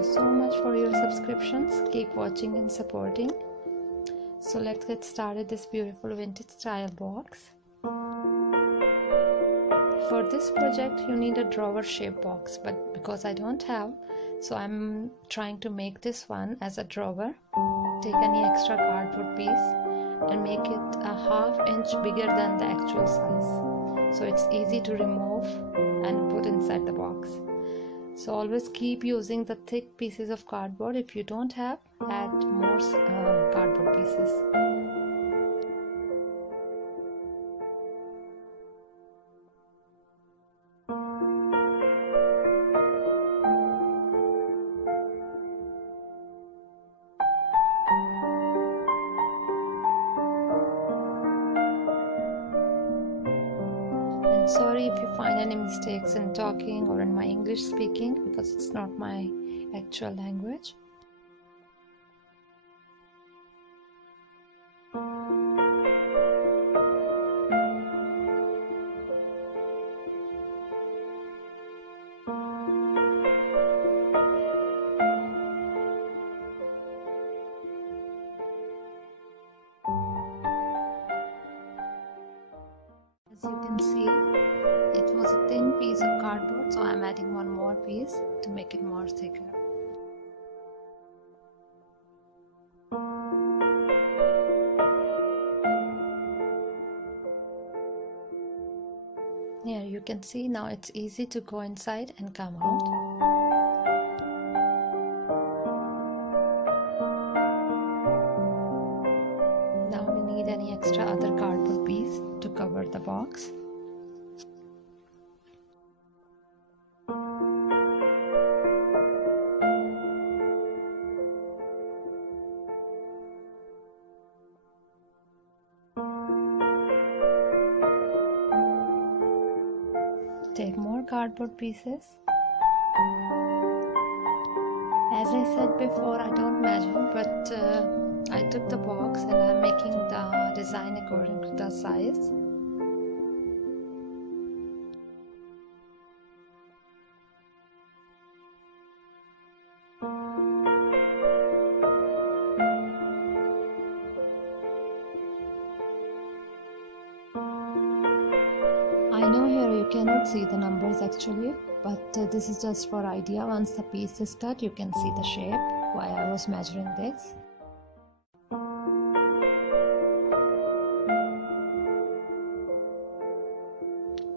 you so much for your subscriptions. Keep watching and supporting. So let's get started this beautiful vintage style box. For this project you need a drawer shape box, but because I don't have, so I'm trying to make this one as a drawer. Take any extra cardboard piece and make it a ½ inch bigger than the actual size, so it's easy to remove and put inside the box. So always keep using the thick pieces of cardboard. If you don't have, add more cardboard pieces. Sorry if you find any mistakes in talking or in my English speaking, because it's not my actual language. As you can see, it was a thin piece of cardboard, so I'm adding one more piece to make it more thicker. Here you can see now it's easy to go inside and come out. Now we need any extra other cardboard piece to cover the box. Take more cardboard pieces. As I said before, I don't measure, but I took the box and I'm making the design according to the size. I know here you cannot see the numbers actually, but this is just for idea. Once the piece is cut, you can see the shape, why I was measuring this.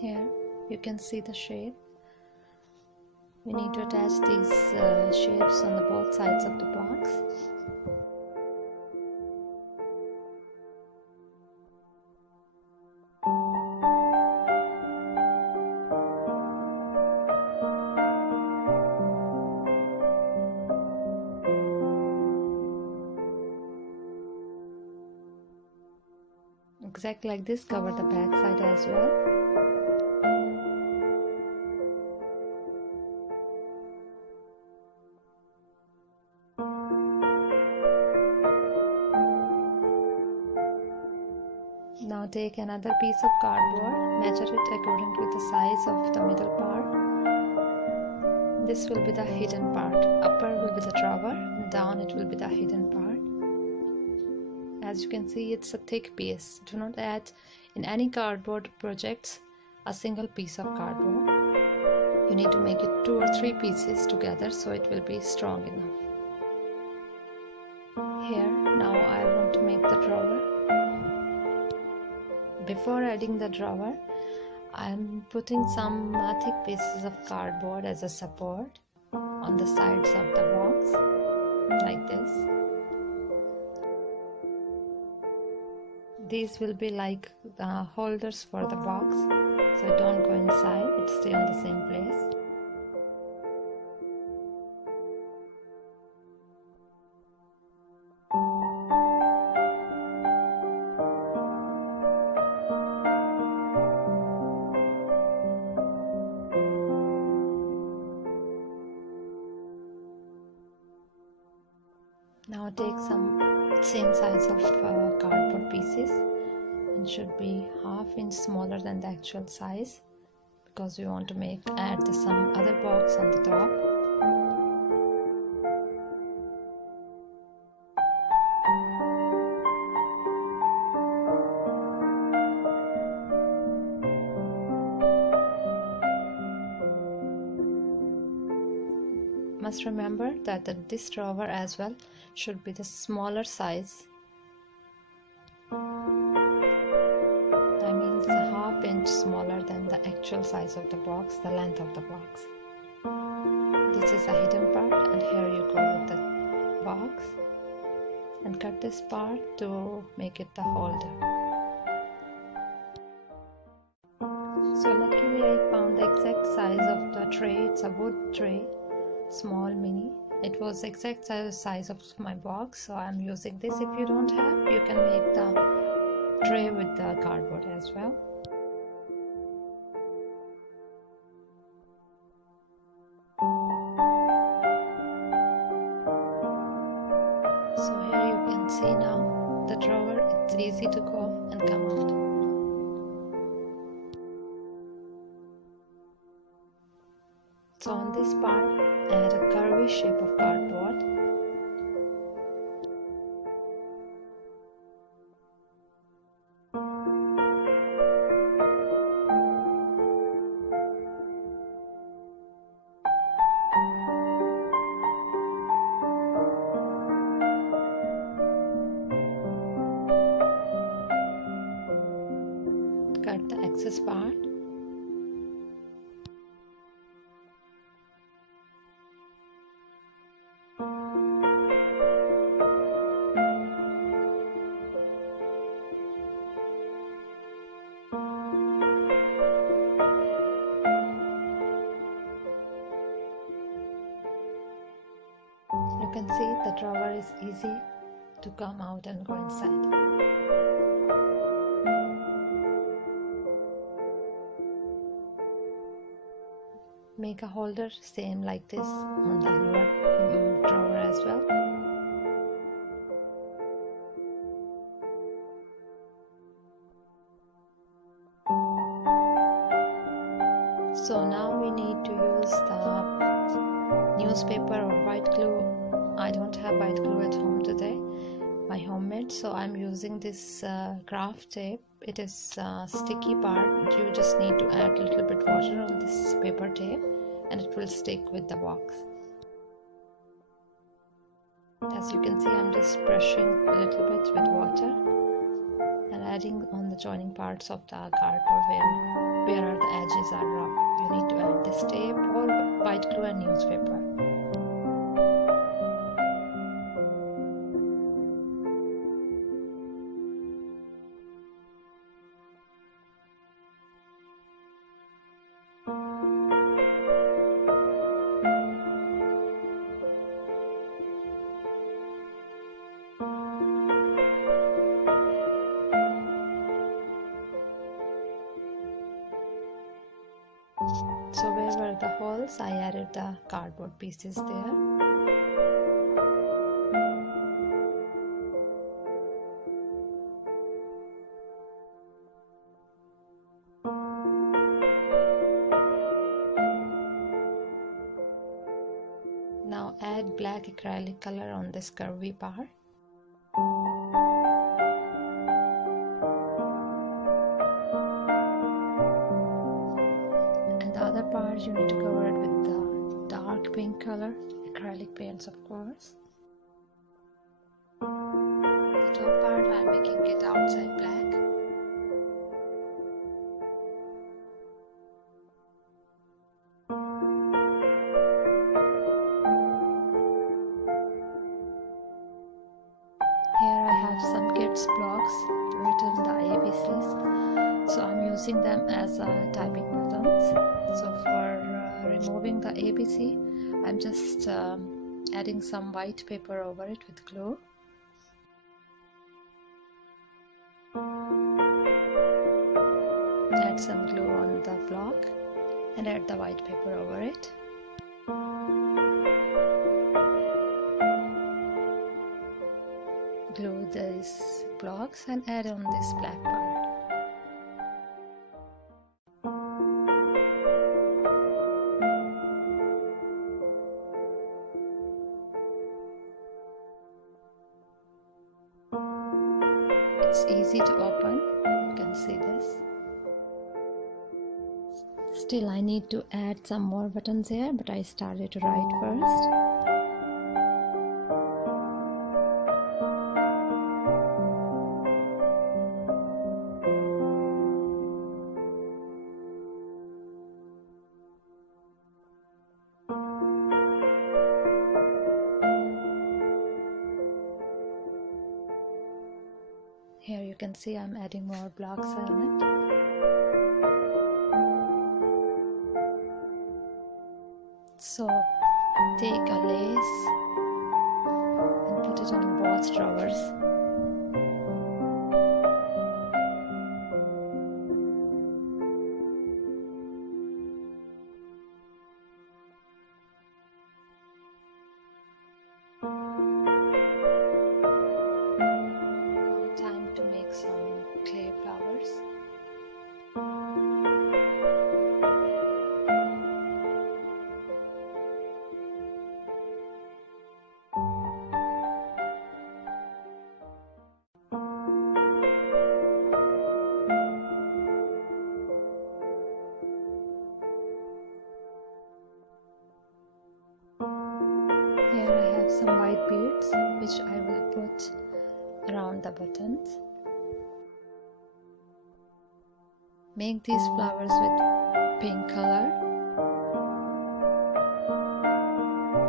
Here you can see the shape. We need to attach these shapes on the both sides of the box. Exactly like this, cover the back side as well. Now take another piece of cardboard, measure it according to the size of the middle part. This will be the hidden part. Upper will be the drawer, down it will be the hidden part. As you can see, it's a thick piece. Do not add in any cardboard projects a single piece of cardboard. You need to make it 2 or 3 pieces together so it will be strong enough. Here, now I want to make the drawer. Before adding the drawer, I'm putting some thick pieces of cardboard as a support on the sides of the box, like this. These will be like the holders for the box, so don't go inside, it stay on the same place. Now take some same size of cardboard pieces, and should be ½ inch smaller than the actual size, because we want to add some other box on the top. Must remember that this drawer as well should be the smaller size. I mean it's a ½ inch smaller than the actual size of the box, the length of the box. This is a hidden part, and here you go with the box and cut this part to make it the holder. So luckily I found the exact size of the tray. It's a wood tray, small mini. It was exact size of my box, so I'm using this. If you don't have, you can make the tray with the cardboard as well. So here you can see now the drawer, it's easy to go and come out. So on this part I had a curvy shape of cardboard. Cut the excess part. You can see the drawer is easy to come out and go inside. Make a holder same like this on the lower drawer as well. So now we need to use the newspaper or white glue. I don't have white glue at home today, my homemade, so I'm using this craft tape. It is a sticky part. You just need to add a little bit water on this paper tape and it will stick with the box. As you can see, I'm just brushing a little bit with water and adding on the joining parts of the cardboard where the edges are rough. You need to add this tape or white glue and newspaper. So where were the holes? I added the cardboard pieces there. Now add black acrylic color on this curvy part. Part you need to cover it with the dark pink color acrylic paints, of course. The top part I'm making it outside black. Here I have some kids blocks written the ABCs, so I'm using them as typing buttons. So for removing the ABC, I'm just adding some white paper over it with glue. Add some glue on the block and add the white paper over it. Glue these blocks and add on this black part. It's easy to open, you can see this. Still, I need to add some more buttons here, but I started to write first. Here you can see I'm adding more blocks on it. So take a lace and put it on both drawers. Some clay flowers. Here I have some white beads which I will put around the buttons. Make these flowers with pink color.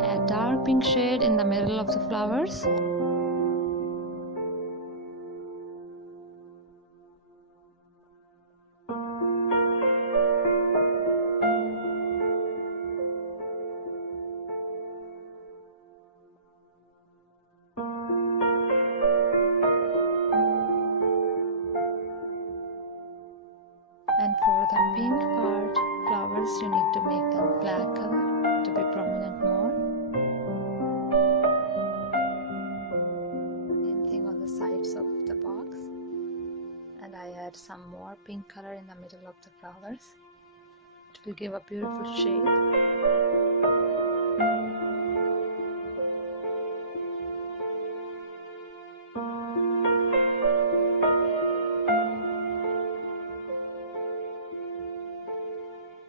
Add dark pink shade in the middle of the flowers. And for the pink part flowers, you need to make them black color to be prominent more. Same thing on the sides of the box. And I add some more pink color in the middle of the flowers. It will give a beautiful shade.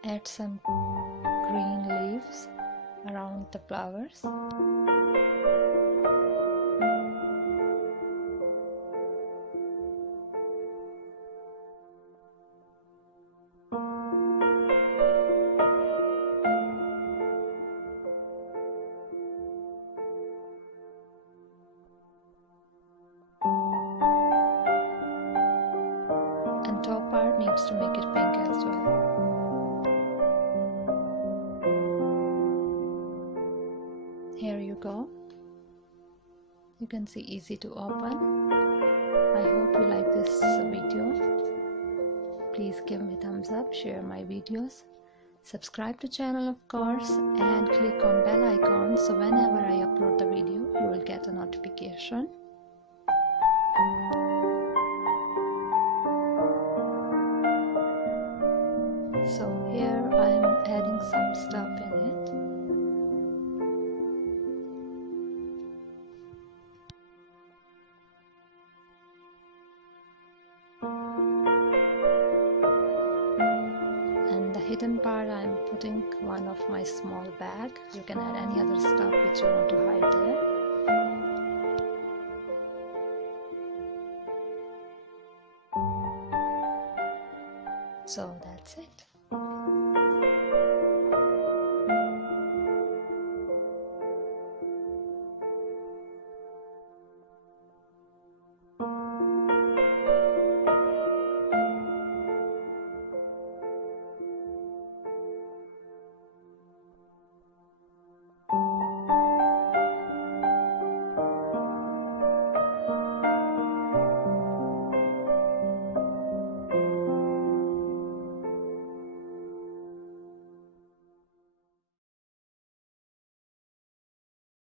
Add some green leaves around the flowers. And top part needs to make it pink as well. Here you go. You can see easy to open. I hope you like this video. Please give me thumbs up, share my videos, subscribe to channel of course, and click on bell icon so whenever I upload the video you will get a notification. So here I am adding some stuff in it. Hidden part, I am putting one of my small bag. You can add any other stuff which you want to hide there. So that's it.